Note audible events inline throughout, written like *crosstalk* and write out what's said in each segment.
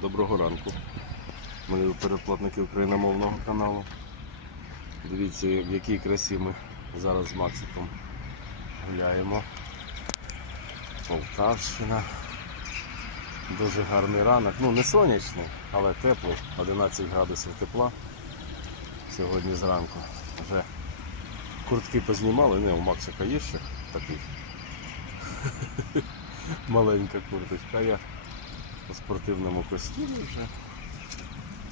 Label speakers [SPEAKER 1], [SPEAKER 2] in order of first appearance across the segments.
[SPEAKER 1] Доброго ранку. Ми переплатники україномовного каналу. Дивіться, в якій красі ми зараз з Максиком гуляємо. Полтавщина. Дуже гарний ранок. Ну не сонячний, але теплий. 11 градусів тепла. Сьогодні зранку. Вже куртки познімали. Не, у Максика є ще такий. *laughs* Маленька курточка. Я у спортивному костюмі вже.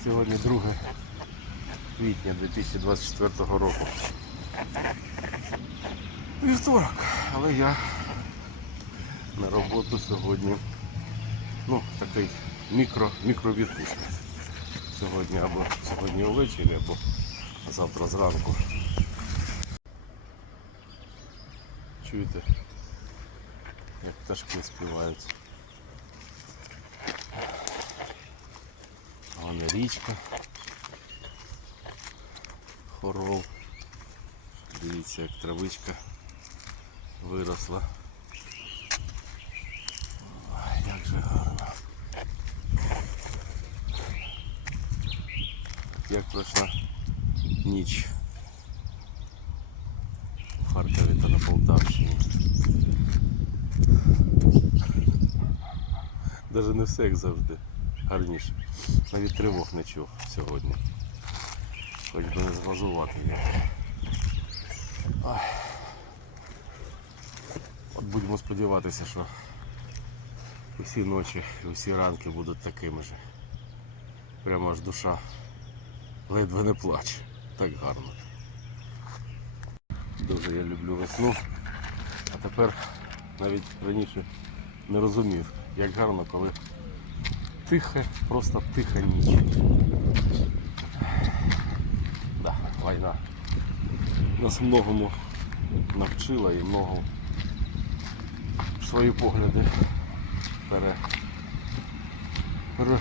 [SPEAKER 1] Сьогодні 2 квітня 2024 року. Вівторок, але я на роботу сьогодні. Ну, такий мікро, мікровідпуск. Сьогодні або сьогодні увечері, або завтра зранку. Чуєте, як пташки співають. Вон річка. Хорол. Дивіться, як травичка виросла. Ой, як же гарно. Як пройшла ніч в Харкові та на Полтавщині. Даже не все як завжди. Гарніше. Навіть тривог не чув сьогодні. Хоч би не зглазувати як. Ой. От будемо сподіватися, що усі ночі усі ранки будуть такими же. Прямо аж душа ледве не плаче. Так гарно. Дуже я люблю весну. А тепер навіть раніше не розумів, як гарно, коли тиха, просто тиха ніч. Да, війна нас многому навчила і много свої погляди пере, пере,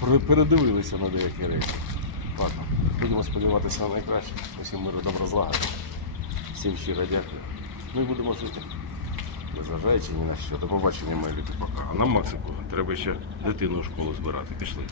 [SPEAKER 1] пере- передивилися на деякі речі. Ладно, будемо сподіватися на найкраще. Усім миру добро злагоди. Всім щиро дякую. І будемо жити. Незважаючи ні на що. До побачення, мої люди, пока. А нам Максику треба ще дитину в школу збирати. Пішли.